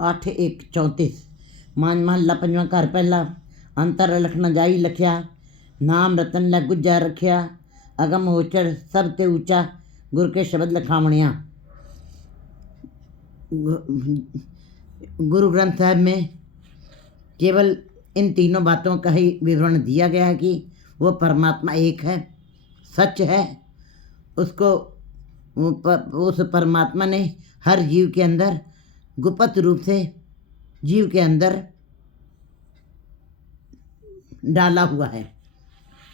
8:1:34 मांझ महला पंजवां घर पहला अंतर लख न जाई लखिया नाम रतन लै गुज्जा रखिया अगम होचड़ सब ते ऊंचा गुर के शब्द लखावणिया। गुरु ग्रंथ साहब में केवल इन तीनों बातों का ही विवरण दिया गया है कि वो परमात्मा एक है, सच है। उसको उस परमात्मा ने हर जीव के अंदर गुप्त रूप से जीव के अंदर डाला हुआ है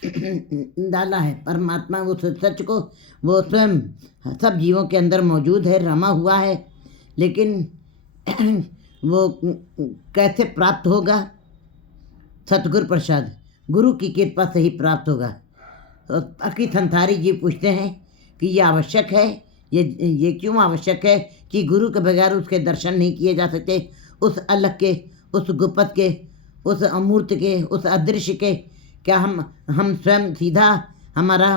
डाला है। परमात्मा उस सच को वो स्वयं सब जीवों के अंदर मौजूद है, रमा हुआ है। लेकिन वो कैसे प्राप्त होगा? सतगुरु प्रसाद, गुरु की कृपा से ही प्राप्त होगा। तो बाकी संसारी जीव पूछते हैं कि ये आवश्यक है, ये क्यों आवश्यक है कि गुरु के बगैर उसके दर्शन नहीं किए जा सकते, उस अलग के, उस गुप्त के, उस अमूर्त के, उस अदृश्य के। क्या हम स्वयं सीधा हमारा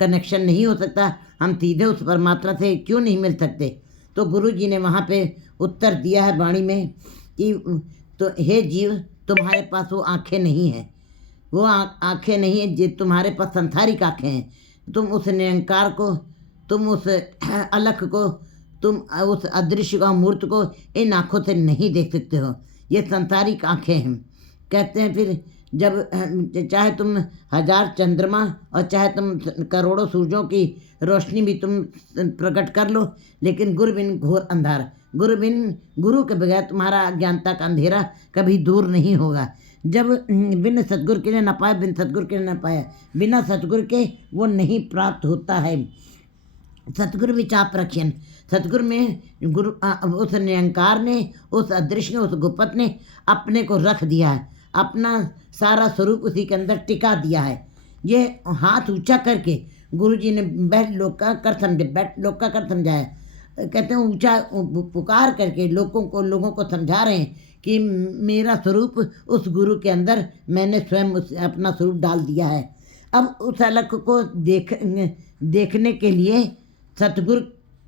कनेक्शन नहीं हो सकता? हम सीधे उस परमात्मा से क्यों नहीं मिल सकते? तो गुरु जी ने वहाँ पे उत्तर दिया है वाणी में कि तो हे जीव, तुम्हारे पास वो आँखें नहीं हैं, वो आँखें नहीं हैं जो तुम्हारे पास संसारिक आँखें हैं। तुम उस निरंकार को, तुम उस अलख को, तुम उस अदृश्य का मूर्त को इन आँखों से नहीं देख सकते हो। ये संसारिक आँखें हैं। कहते हैं फिर जब चाहे तुम 1000 चंद्रमा और चाहे तुम करोड़ों सूरजों की रोशनी भी तुम प्रकट कर लो, लेकिन गुरु बिन घोर अंधार, गुरु के बगैर तुम्हारा अज्ञानता का अंधेरा कभी दूर नहीं होगा। जब बिन सतगुरु के न पाए, बिन सतगुरु के न पाया, बिना सतगुरु के वो नहीं प्राप्त होता है। सतगुरु भी चाप रखियन, सतगुरु में गुरु उस निरंकार ने, उस अदृश्य ने, उस गुप्त ने अपने को रख दिया है, अपना सारा स्वरूप उसी के अंदर टिका दिया है। ये हाथ ऊंचा करके गुरु जी ने बैठ लोक का कर समझाया। कहते हैं ऊंचा पुकार करके लोगों को समझा रहे हैं कि मेरा स्वरूप उस गुरु के अंदर मैंने स्वयं अपना स्वरूप डाल दिया है। अब उस अलग को देखने के लिए सतगुरु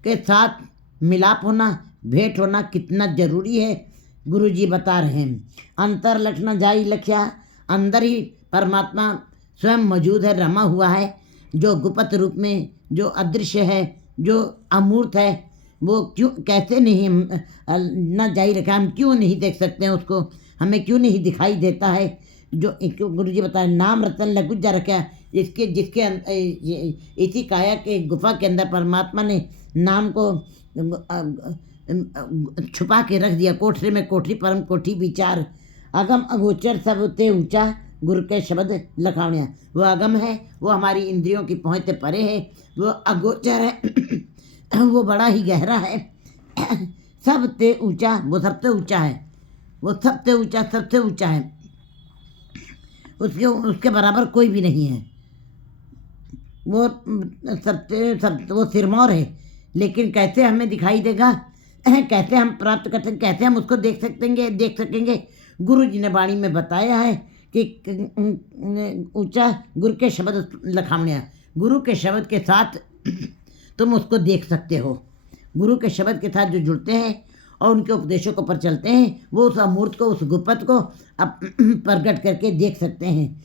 के साथ मिलाप होना, भेंट होना कितना जरूरी है, गुरु जी बता रहे हैं। अंतर लख न जाई लखिया, अंदर ही परमात्मा स्वयं मौजूद है, रमा हुआ है। जो गुप्त रूप में, जो अदृश्य है, जो अमूर्त है, वो क्यों कैसे नहीं न जाई रखा, हम क्यों नहीं देख सकते हैं उसको, हमें क्यों नहीं दिखाई देता है। जो गुरु जी बताए नाम रतन ल गुज्जा रखा, जिसके इसी काया के गुफा के अंदर परमात्मा ने नाम को छुपा के रख दिया। कोठरी में कोठरी, परम कोठी विचार, अगम अगोचर सब ते ऊंचा गुरु के शब्द लखावणिया। वो अगम है, वो हमारी इंद्रियों की पहुँच से परे है। वो अगोचर है, वो बड़ा ही गहरा है। सब ते ऊंचा, वो सबसे ऊंचा है, वो सबसे ऊंचा, सबसे ऊंचा है। उसके बराबर कोई भी नहीं है। वो वो सिरमौर है। लेकिन कैसे हमें दिखाई देगा, कैसे हम प्राप्त कर सकते, कैसे हम उसको देख सकेंगे? गुरु जी ने वाणी में बताया है कि ऊंचा गुरु के शब्द लखावणिया, गुरु के शब्द के साथ तुम उसको देख सकते हो। गुरु के शब्द के साथ जो जुड़ते हैं और उनके उपदेशों को पर चलते हैं, वो उस अमूर्त को, उस गुप्त को अब प्रकट करके देख सकते हैं।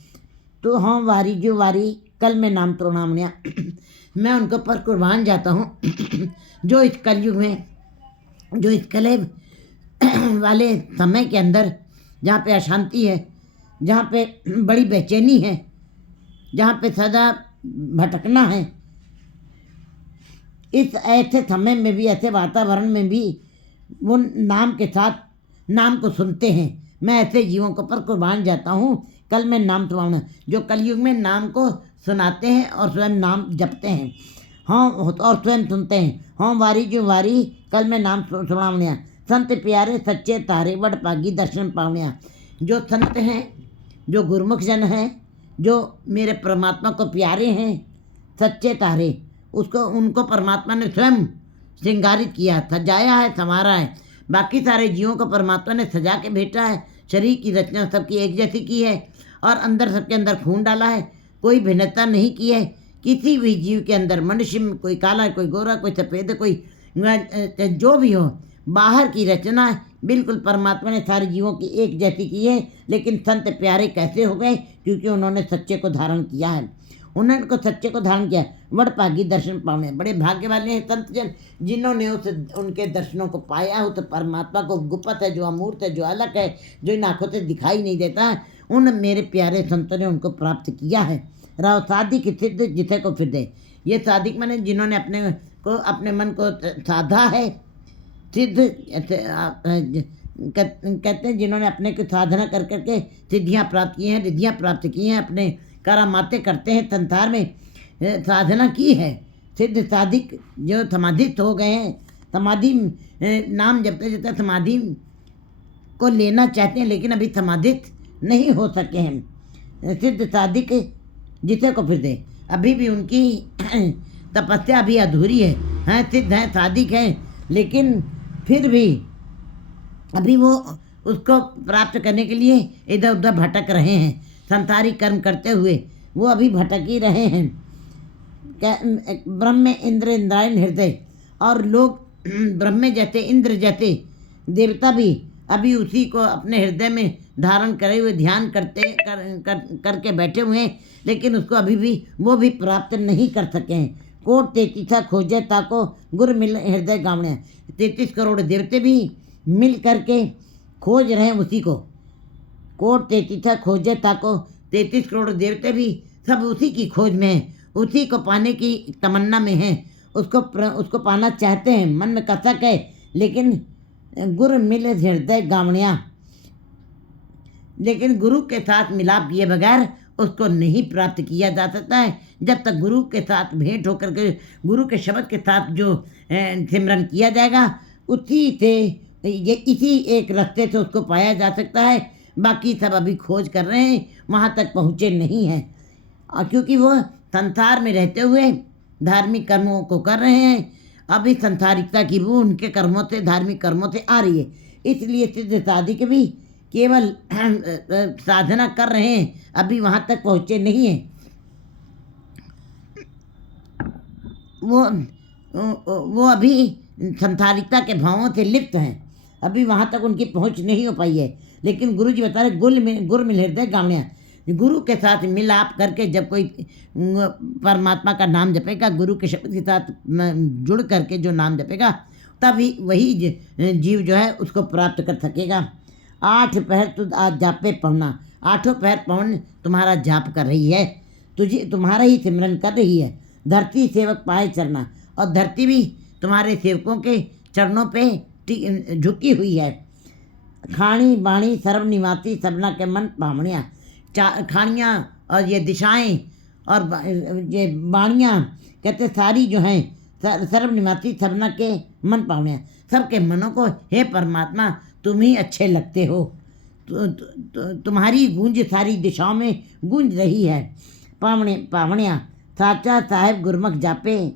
तो हाँ वारी जो वारी कल में नाम तोड़ामणिया, मैं उनके ऊपर कुर्बान जाता हूँ जो इस कलयुग में, जो इस कलेब वाले समय के अंदर जहाँ पे अशांति है, जहाँ पे बड़ी बेचैनी है, जहाँ पे सदा भटकना है, इस ऐसे समय में भी, ऐसे वातावरण में भी वो नाम के साथ नाम को सुनते हैं। मैं ऐसे जीवों के ऊपर कुर्बान जाता हूँ। कल में नाम सुनाना, जो कलयुग में नाम को सुनाते हैं और स्वयं नाम जपते हैं, हाँ, और स्वयं सुनते हैं। हाँ वारी जो वारी कल में नाम सुनावणिया, संत प्यारे सच्चे तारे बड़ पागी दर्शन पावणिया। जो संत हैं, जो गुरमुख जन हैं, जो मेरे परमात्मा को प्यारे हैं, सच्चे तारे, उनको परमात्मा ने स्वयं श्रृंगारित किया, सजाया है, संवारा है। बाकी सारे जीवों को परमात्मा ने सजा के भेजा है। शरीर की रचना सबकी एक जैसी की है और अंदर सबके अंदर खून डाला है, कोई भिन्नता नहीं की है किसी भी जीव के अंदर। मनुष्य में कोई काला, कोई गोरा, कोई सफ़ेद, कोई जो भी हो, बाहर की रचना बिल्कुल परमात्मा ने सारे जीवों की एक जैसी की है, लेकिन संत प्यारे कैसे हो गए? क्योंकि उन्होंने सच्चे को धारण किया है। उन्होंने को सच्चे को धारण किया। वडभागी दर्शन पाने, बड़े भाग्य वाले हैं संत जन जिन्होंने उस उनके दर्शनों को पाया, उस परमात्मा को गुप्त है, जो अमूर्त है, जो अलग है, जो इन आँखों से दिखाई नहीं देता है, उन मेरे प्यारे संतों ने उनको प्राप्त किया है। रहो साधिक सिद्ध जिसे को फिर दे। ये साधिक माने जिन्होंने अपने मन को साधा है। सिद्ध कहते हैं जिन्होंने अपने को साधना कर करके सिद्धियाँ प्राप्त की हैं, रिद्धियाँ प्राप्त की हैं, अपने करामाते करते हैं, संसार में साधना की है। सिद्ध साधिक जो समाधित हो गए हैं, समाधि नाम जपते जपते समाधि को लेना चाहते हैं, लेकिन अभी समाधित नहीं हो सके हैं। सिद्ध साधिक जिसे को फिर दे। अभी भी उनकी तपस्या अभी अधूरी है, हैं सिद्ध हैं, साधिक हैं, लेकिन फिर भी अभी वो उसको प्राप्त करने के लिए इधर उधर भटक रहे हैं। संसारिक कर्म करते हुए वो अभी भटक ही रहे हैं। ब्रह्म इंद्र इंद्रायण हृदय, और लोग ब्रह्म जैसे इंद्र जैसे देवता भी अभी उसी को अपने हृदय में धारण करे हुए ध्यान करके बैठे हुए हैं, लेकिन उसको अभी भी वो भी प्राप्त नहीं कर सके हैं। कोट 33 खोजे ताको गुर मिल हृदय गावणे। 33 करोड़ देवते भी मिल करके खोज रहे हैं उसी को। कोट 33 खोजे ताको, 33 करोड़ देवते भी सब उसी की खोज में हैं, उसी को पाने की तमन्ना में हैं, उसको पाना चाहते हैं, मन में कसक है, लेकिन गुरु मिल हृदय गावणिया, लेकिन गुरु के साथ मिलाप किए बगैर उसको नहीं प्राप्त किया जा सकता है। जब तक गुरु के साथ भेंट होकर के गुरु के शब्द के साथ जो सिमरन किया जाएगा, इसी एक रास्ते से उसको पाया जा सकता है। बाकी सब अभी खोज कर रहे हैं, वहाँ तक पहुँचे नहीं हैं, क्योंकि वो संसार में रहते हुए धार्मिक कर्मों को कर रहे हैं। अभी संसारिकता की वो उनके कर्मों से, धार्मिक कर्मों से आ रही है, इसलिए सिद्ध साधिक भी केवल साधना कर रहे हैं, अभी वहाँ तक पहुँचे नहीं हैं। वो अभी संसारिकता के भावों से लिप्त हैं, अभी वहाँ तक उनकी पहुँच नहीं हो पाई है। लेकिन गुरु जी बता रहे गुर मिल हृदय गावणिया, गुरु के साथ मिलाप करके जब कोई परमात्मा का नाम जपेगा, गुरु के शब्द के साथ जुड़ करके जो नाम जपेगा, तभी वही जीव जो है उसको प्राप्त कर सकेगा। 8 पहर तुझ आज जापे पढ़ना, 8 पहर पवन तुम्हारा जाप कर रही है, तुझे तुम्हारा ही सिमरन कर रही है। धरती सेवक पाए चरना, और धरती भी तुम्हारे सेवकों के चरणों पे झुकी हुई है। खाणी बाणी सर्व निवासी सबना के मन पावणिया, खानियाँ और ये दिशाएं और ये बाणियाँ कहते सारी जो हैं सर्व निवासी सबना के मन पावणिया, सबके मनों को हे परमात्मा तुम ही अच्छे लगते हो, तुम्हारी गूंज सारी दिशाओं में गूंज रही है। पावणिया साचा साहेब गुरमुख जापे,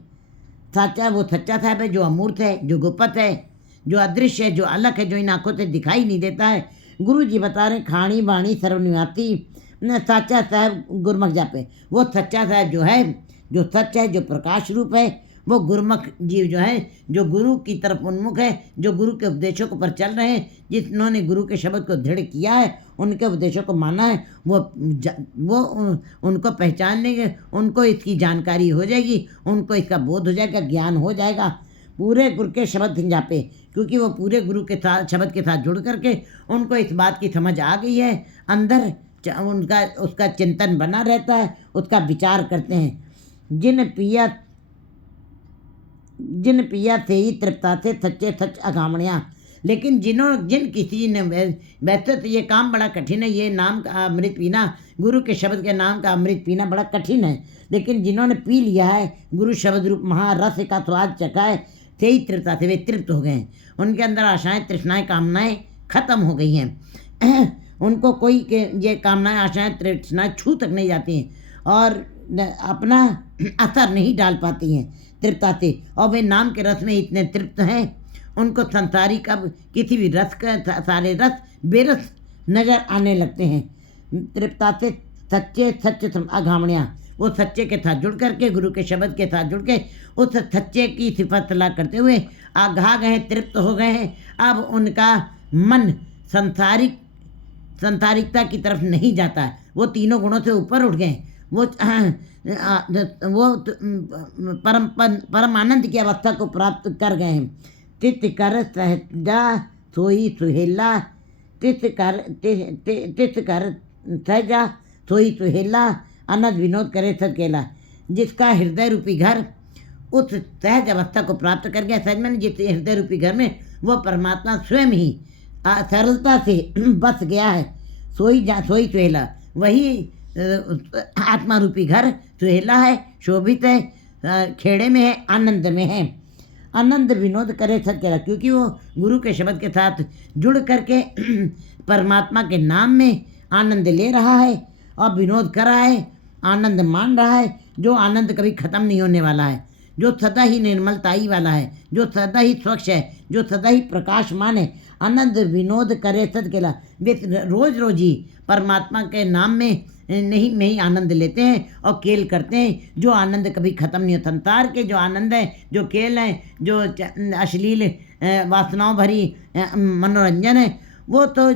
साचा वो सच्चा साहब है जो अमूर्त है, जो गुप्त है, जो अदृश्य है, जो अलग है, जो इन आँखों से दिखाई नहीं देता है। गुरु जी बता रहे खाणी बाणी सर्वनिवासी साचा साहब गुरमुख जापे, वो सच्चा साहब जो है, जो सच है, जो प्रकाश रूप है, वो गुरमुख जीव जो है, जो गुरु की तरफ उन्मुख है, जो गुरु के उपदेशों पर चल रहे हैं, जिन्होंने गुरु के शब्द को दृढ़ किया है, उनके उपदेशों को माना है, वो उनको पहचान लेंगे, उनको इसकी जानकारी हो जाएगी, उनको इसका बोध हो जाएगा, ज्ञान हो जाएगा। पूरे गुरु के शब्द जापे, क्योंकि वो पूरे गुरु के साथ शब्द के साथ जुड़ करके उनको इस बात की समझ आ गई है, अंदर उनका उसका चिंतन बना रहता है, उसका विचार करते हैं। जिन पिया से ही तृप्ता से सच्चे सच अगामणिया, लेकिन जिन किसी ने, वैसे तो ये काम बड़ा कठिन है, ये नाम का अमृत पीना, गुरु के शब्द के नाम का अमृत पीना बड़ा कठिन है, लेकिन जिन्होंने पी लिया है गुरु शब्द रूप महारस का स्वाद चखा है, से ही तृप्ता से वे तृप्त हो गए हैं। उनके अंदर आशाएं, तृष्णाएं, कामनाएं खत्म हो गई हैं। उनको कोई के ये कामनाएं, आशाएं, तृष्णाएं छू तक नहीं जाती हैं और अपना असर नहीं डाल पाती हैं तृप्ता से, और वे नाम के रस में इतने तृप्त हैं, उनको संसारिक अब किसी भी रस का सारे रस बेरस नजर आने लगते हैं। तृप्ता से सच्चे सच अघामणिया, वो सच्चे के साथ जुड़ करके, गुरु के शब्द के साथ जुड़ के उस सच्चे की सिफत सलाह करते हुए आघा गए, तृप्त हो गए हैं। अब उनका मन संसारिकता की तरफ नहीं जाता है, वो तीनों गुणों से ऊपर उठ गए, वो परम आनंद की अवस्था को प्राप्त कर गए हैं। तित कर सहजा सोई सुहेला, तित कर सहजा सोई सुहेला, आनंद विनोद करे सकेला। जिसका हृदय रूपी घर उस सहज अवस्था को प्राप्त कर गया, सहज में जिस हृदय रूपी घर में वो परमात्मा स्वयं ही सरलता से बस गया है, सोई सुहेला, वही आत्मा रूपी घर सुहेला है, शोभित है, खेड़े में है, आनंद में है। आनंद विनोद करे सकेला, क्योंकि वो गुरु के शब्द के साथ जुड़ करके परमात्मा के नाम में आनंद ले रहा है और विनोद कर रहा है, आनंद मान रहा है, जो आनंद कभी ख़त्म नहीं होने वाला है, जो सदा ही निर्मलताई वाला है, जो सदा ही स्वच्छ है, जो सदा ही प्रकाशमान है। आनंद विनोद करे सकेला, वे रोज रोज ही परमात्मा के नाम में में ही आनंद लेते हैं और खेल करते हैं, जो आनंद कभी ख़त्म नहीं होता। संसार के जो आनंद है, जो खेल है, जो अश्लील वासनाओं भरी मनोरंजन है, वो तो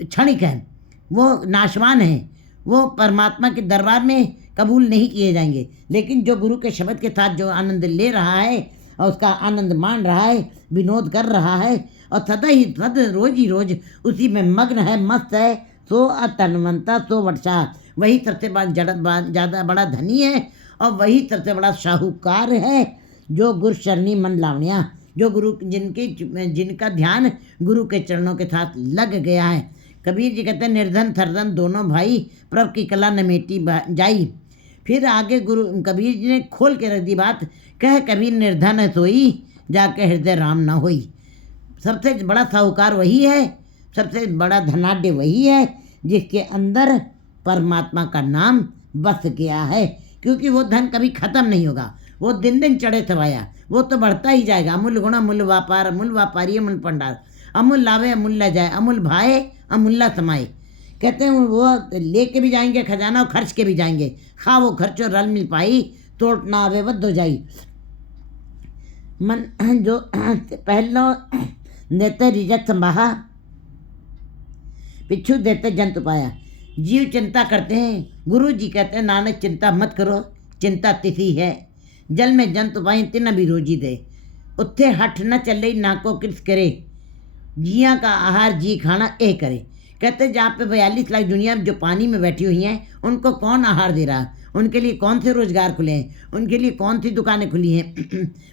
क्षणिक है, वो नाशवान है, वो परमात्मा के दरबार में कबूल नहीं किए जाएंगे। लेकिन जो गुरु के शब्द के साथ जो आनंद ले रहा है और उसका आनंद मान रहा है, विनोद कर रहा है और सदा ही रोज ही रोज उसी में मग्न है, मस्त है, सो अतनवंता सो वर्षा, वही सबसे ज़्यादा बड़ा धनी है और वही सबसे बड़ा शाहूकार है। जो गुरु शरणी मन लावण्या, जो गुरु जिनका ध्यान गुरु के चरणों के साथ लग गया है। कबीर जी कहते हैं, निर्धन थरधन दोनों भाई, प्रभ की कला न मेटी जाई। फिर आगे गुरु कबीर जी ने खोल के रख दी बात, कह कबीर निर्धन है सोई, जाके हृदय राम न होई। सबसे बड़ा साहूकार वही है, सबसे बड़ा धनाढ्य वही है जिसके अंदर परमात्मा का नाम बस गया है, क्योंकि वो धन कभी ख़त्म नहीं होगा, वो दिन दिन चढ़े सवाया, वो तो बढ़ता ही जाएगा। अमूल्य गुण अमूल्य व्यापार, अमूल्य व्यापारी अमूल्य भंडार, अमूल्य लावे अमूल्य जाए, अमूल्य भाए अमूल्य समाए। कहते हैं वो लेके भी जाएंगे खजाना और खर्च के भी जाएंगे, खा वो खर्चो रल मिल पाई, तोट ना आवे वध हो जाई। मन जो पहलो देते रिजत संभाहा, पिछू देते जंत पाया। जीव चिंता करते हैं, गुरु जी कहते हैं, नानक चिंता मत करो, चिंता तिथि है, जल में जंत पाई तिन भी रोजी दे। उत्थे हठ न चले ना को कृत करे, जिया का आहार जी खाना ए करे। कहते हैं जहाँ पे 42 लाख दुनिया जो पानी में बैठी हुई हैं, उनको कौन आहार दे रहा, उनके लिए कौन से रोज़गार खुले हैं, उनके लिए कौन सी दुकानें खुली हैं,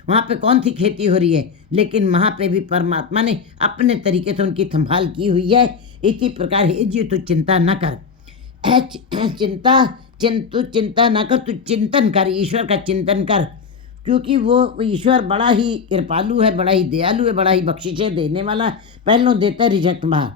वहाँ पे कौन सी खेती हो रही है। लेकिन वहाँ पे भी परमात्मा ने अपने तरीके से उनकी संभाल की हुई है। इसी प्रकार हे जीव तू चिंता न कर, तू चिंता न कर, तू चिंतन कर, ईश्वर का चिंतन कर, क्योंकि वो ईश्वर बड़ा ही कृपालु है, बड़ा ही दयालु है, बड़ा ही बख्शिशें देने वाला। पहले देता है रिजक बाहर,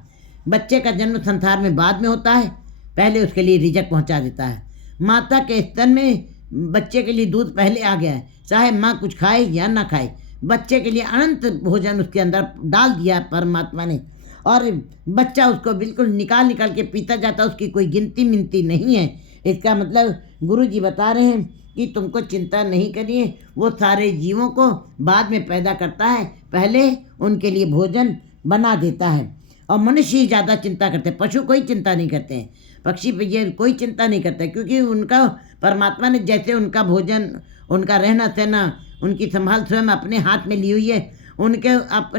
बच्चे का जन्म संसार में बाद में होता है, पहले उसके लिए रिजक पहुंचा देता है। माता के स्तन में बच्चे के लिए दूध पहले आ गया है, चाहे माँ कुछ खाए या ना खाए, बच्चे के लिए अनंत भोजन उसके अंदर डाल दिया परमात्मा ने, और बच्चा उसको बिल्कुल निकाल के पीता जाता है, उसकी कोई गिनती मिनती नहीं है। इसका मतलब गुरु जी बता रहे हैं कि तुमको चिंता नहीं करिए, वो सारे जीवों को बाद में पैदा करता है, पहले उनके लिए भोजन बना देता है। और मनुष्य ही ज़्यादा चिंता करते हैं, पशु कोई चिंता नहीं करते हैं, पक्षी ये कोई चिंता नहीं करते, क्योंकि उनका परमात्मा ने जैसे उनका भोजन, उनका रहना सहना, उनकी संभाल स्वयं अपने हाथ में ली हुई है। उनके हाथ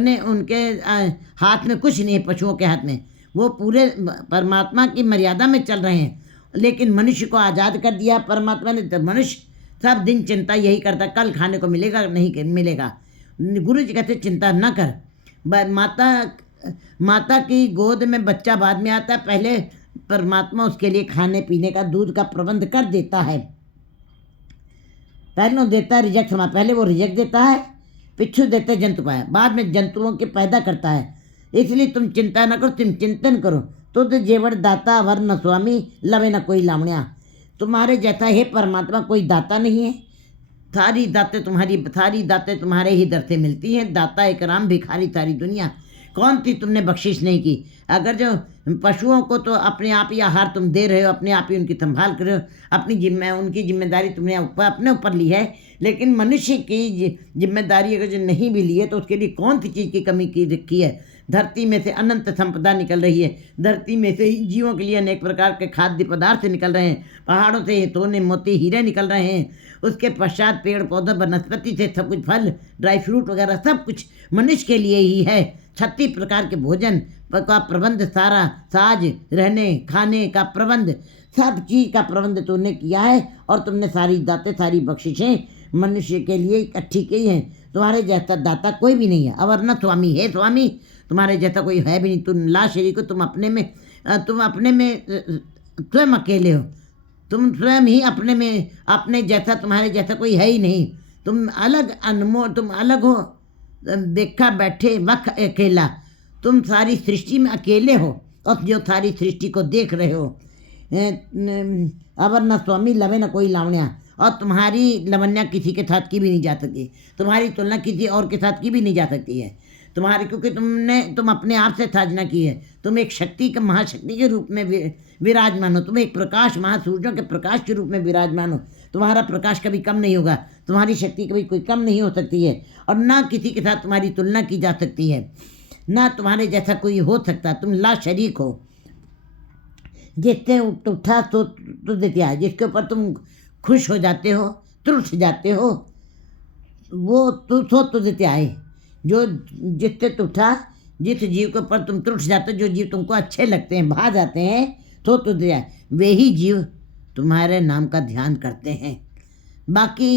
में कुछ नहीं है, पशुओं के हाथ में, वो पूरे परमात्मा की मर्यादा में चल रहे हैं। लेकिन मनुष्य को आज़ाद कर दिया परमात्मा ने, तो मनुष्य सब दिन चिंता यही करता, कल खाने को मिलेगा नहीं मिलेगा। गुरु जी कहते चिंता न कर। माता की गोद में बच्चा बाद में आता है, पहले परमात्मा उसके लिए खाने पीने का, दूध का प्रबंध कर देता है। पहले देता है रिजक समा, पहले वो रिजक देता है, पिछू देते जंतु पाया, बाद में जंतुओं के पैदा करता है। इसलिए तुम चिंता न करो, तुम चिंतन करो। तुद जेवड़ दाता वर न स्वामी, लवे न कोई लावण्या। तुम्हारे जैसा हे परमात्मा कोई दाता नहीं है, सारी दातें तुम्हारे ही दर से मिलती हैं। दाता एक राम, भिखारी सारी दुनिया। कौन सी तुमने बख्शिश नहीं की? अगर जो पशुओं को तो अपने आप ही आहार तुम दे रहे हो, अपने आप ही उनकी संभाल कर रहे हो, उनकी जिम्मेदारी तुमने अपने ऊपर ली है। लेकिन मनुष्य की जिम्मेदारी अगर जो नहीं भी ली है, तो उसके लिए कौन सी चीज़ की कमी की रखी है? धरती में से अनंत संपदा निकल रही है। धरती में से ही जीवों के लिए अनेक प्रकार के खाद्य पदार्थ निकल रहे हैं। पहाड़ों से सोने मोती हीरे निकल रहे हैं। उसके पश्चात पेड़ पौधे वनस्पति से सब कुछ फल ड्राई फ्रूट वगैरह सब कुछ मनुष्य के लिए ही है। 36 प्रकार के भोजन का प्रबंध, सारा साज, रहने खाने का प्रबंध, सब चीज़ का प्रबंध तुमने किया है। और तुमने सारी दातें, सारी बख्शिशें मनुष्य के लिए इकट्ठी की हैं। तुम्हारे जैसा दाता कोई भी नहीं है। अवरना स्वामी है स्वामी, तुम्हारे जैसा कोई है भी नहीं। तुम ला शरीक हो, तुम अपने में स्वयं अकेले हो। तुम स्वयं ही अपने में, अपने जैसा तुम्हारे जैसा कोई है ही नहीं। तुम अलग अनमोल, तुम अलग हो, देखा बैठे वक्त अकेला। तुम सारी सृष्टि में अकेले हो और जो सारी सृष्टि को देख रहे हो। अवर न स्वामी लवे न कोई लावण्या, और तुम्हारी लवण्या किसी के साथ की भी नहीं जा सकती। तुम्हारी तुलना किसी और के साथ की भी नहीं जा सकती है तुम्हारी, क्योंकि तुम अपने आप से साधना की है। तुम एक शक्ति के, महाशक्ति के रूप में विराजमान हो। तुम एक प्रकाश, महासूर्यों के प्रकाश के रूप में विराजमान हो। तुम्हारा प्रकाश कभी कम नहीं होगा। तुम्हारी शक्ति कभी कोई कम नहीं हो सकती है, और ना किसी के साथ तुम्हारी तुलना की जा सकती है, ना तुम्हारे जैसा कोई हो सकता। तुम ला शरीक हो। जिससे उठा तो देते है, जिसके ऊपर तुम खुश हो जाते हो, तुरस जाते हो, वो तो देते आए। जो जिससे उठा, जिस जीव के ऊपर तुम तुरस जाते हो, जो जीव तुमको अच्छे लगते हैं, भा जाते हैं, तो दे आए, वे ही जीव तुम्हारे नाम का ध्यान करते हैं। बाकी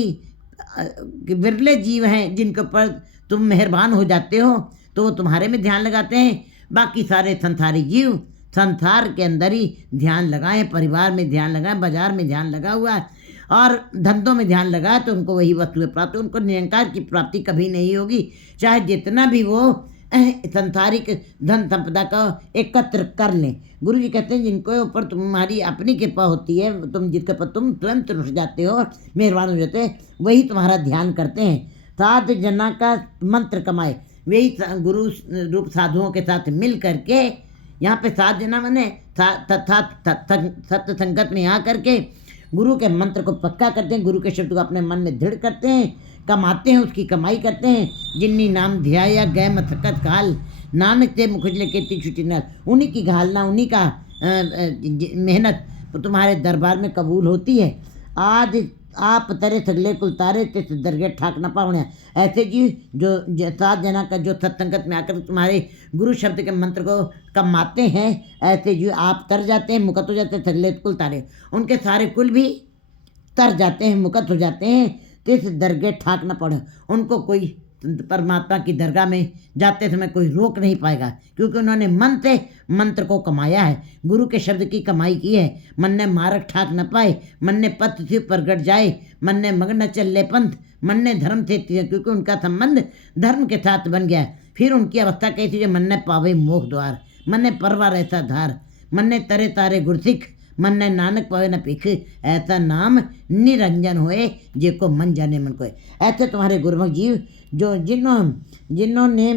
विरले जीव हैं जिनके ऊपर तुम मेहरबान हो जाते हो, तो वो तुम्हारे में ध्यान लगाते हैं। बाकी सारे संसारी जीव संसार के अंदर ही ध्यान लगाएं, परिवार में ध्यान लगाएं, बाजार में ध्यान लगा हुआ है, और धंधों में ध्यान लगा तो उनको वही वस्तुएं प्राप्त, उनको निरंकार की प्राप्ति कभी नहीं होगी। चाहे जितना भी वो संसारिक धन संपदा का एकत्र कर लें। गुरु जी कहते हैं जिनको ऊपर तुम्हारी अपनी कृपा होती है, तुम जिसके ऊपर तुम तुरंत रुठ जाते हो, मेहरबान हो जाते हैं, वही तुम्हारा ध्यान करते हैं। साध जना का मंत्र कमाए, वही गुरु रूप साधुओं के साथ मिल करके, यहाँ पे साध जना मैंने सत्य संगत में आ करके गुरु के मंत्र को पक्का करते हैं, गुरु के शब्द को अपने मन में दृढ़ करते हैं, कमाते हैं, उसकी कमाई करते हैं। जिन्नी नाम ध्याया गए मथकत काल, नानक से मुखजले के छुटी न, उन्हीं की घालना, उन्हीं का मेहनत तुम्हारे दरबार में कबूल होती है। आज आप तरे सगले कुल तारे ते दरगे ठाक न पावणे। ऐसे जी जो 7 जना का जो सत्संगत में आकर तुम्हारे गुरु शब्द के मंत्र को कमाते हैं, ऐसे जी आप तर जाते हैं, मुकत हो जाते हैं। सगले कुल तारे, उनके सारे कुल भी तर जाते हैं, मुकत हो जाते हैं। तिस दरगे ठाक न पड़े, उनको कोई परमात्मा की दरगाह में जाते समय कोई रोक नहीं पाएगा, क्योंकि उन्होंने मन से मंत्र को कमाया है, गुरु के शब्द की कमाई की है। मन ने मार्ग ठाक न पाए, मन ने पथ से प्रगट जाए, मन ने मग न चले पंथ, मन ने धर्म से, क्योंकि उनका संबंध धर्म के साथ बन गया। फिर उनकी अवस्था कैसी है, मन ने पावे मोह द्वार, मन ने परवार ऐसा धार, मन ने तरे तारे गुरसिख, मन ने नानक पावे न पिख, ऐसा नाम निरंजन होए जेको मन जाने मन को। ऐसे तुम्हारे गुरुमुख जीव जो जिन्होंने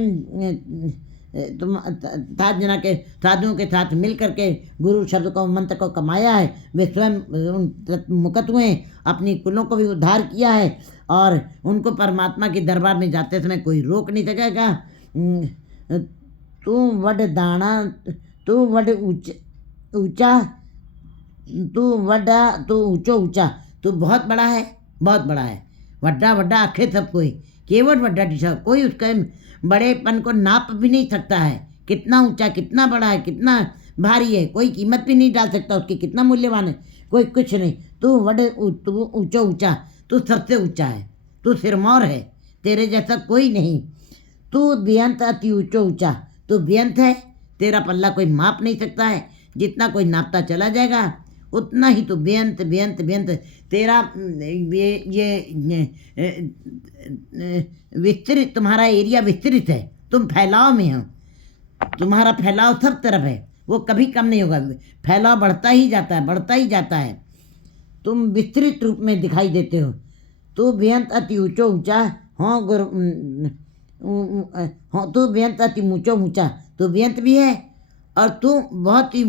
तुम 7 जना के साधुओं के साथ मिल करके गुरु शब्द को, मंत्र को कमाया है, वे स्वयं मुकत हुए, अपनी कुलों को भी उद्धार किया है, और उनको परमात्मा के दरबार में जाते समय कोई रोक नहीं सकेगा। तू वड दाना, तू वड ऊंचा, तू वड्डा, तू ऊंचो ऊंचा, तू बहुत बड़ा है, बहुत बड़ा है। वड्डा वड्डा आखे सब कोई, केवट वड्डा टीसा, कोई उसके बड़ेपन को नाप भी नहीं सकता है। कितना ऊंचा, कितना बड़ा है, कितना भारी है, कोई कीमत भी नहीं डाल सकता उसकी, कितना मूल्यवान है, कोई कुछ नहीं। तू तू ऊंचो ऊंचा, तू सबसे ऊंचा है, तू सिरमौर है, तेरे जैसा कोई नहीं। तू बेअंत अति ऊंचो ऊंचा, तू बेअंत है, तेरा पल्ला कोई माप नहीं सकता है। जितना कोई नापता चला जाएगा उतना ही तो बेअंत बेअंत बेअंत तेरा ये विस्तृत, तुम्हारा एरिया विस्तृत है, तुम फैलाव में हो, तुम्हारा फैलाव सब तरफ है, वो कभी कम नहीं होगा, फैलाव बढ़ता ही जाता है, बढ़ता ही जाता है। तुम विस्तृत रूप में दिखाई देते हो। तो बेअंत अति ऊंचो ऊंचा, हाँ गुरु, हाँ तो बेअंत अति ऊंचो ऊंचा, तो बेअंत भी है, और तू बहुत ही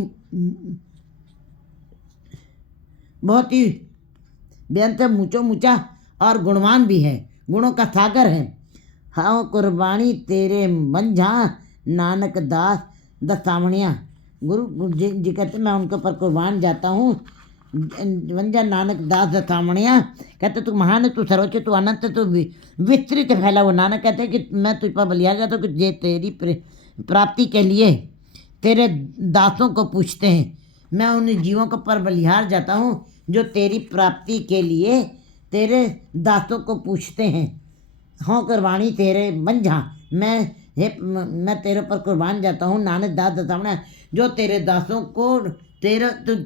बेअंत ऊंचो ऊंचा और गुणवान भी है, गुणों का सागर है। हाँ कुर्बानी तेरे मंझा नानक दास दसावणिया। गुरु जी कहते मैं उनके ऊपर कुर्बान जाता हूँ। वंजा नानक दास दसावणिया कहते तू महान है, तू सर्वोच्च, तू अनंत, तू विस्तृत फैला हुआ। नानक कहते हैं कि मैं तुझ पर बलिहार जाता हूँ कि ये तेरी प्राप्ति के लिए तेरे दासों को पूछते हैं। मैं उन जीवों को पर बलिहार जाता हूँ जो तेरी प्राप्ति के लिए तेरे दासों को पूछते हैं। हाँ कुर्बानी तेरे बन जा, मैं तेरे पर कुर्बान जाता हूँ नानक दास दसावणिया, जो तेरे दासों को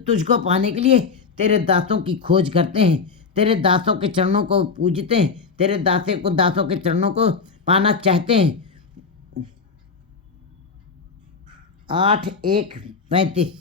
तुझको पाने के लिए तेरे दासों की खोज करते हैं, तेरे दासों के चरणों को पूजते हैं, तेरे दासों के चरणों को पाना चाहते हैं। 8:1:35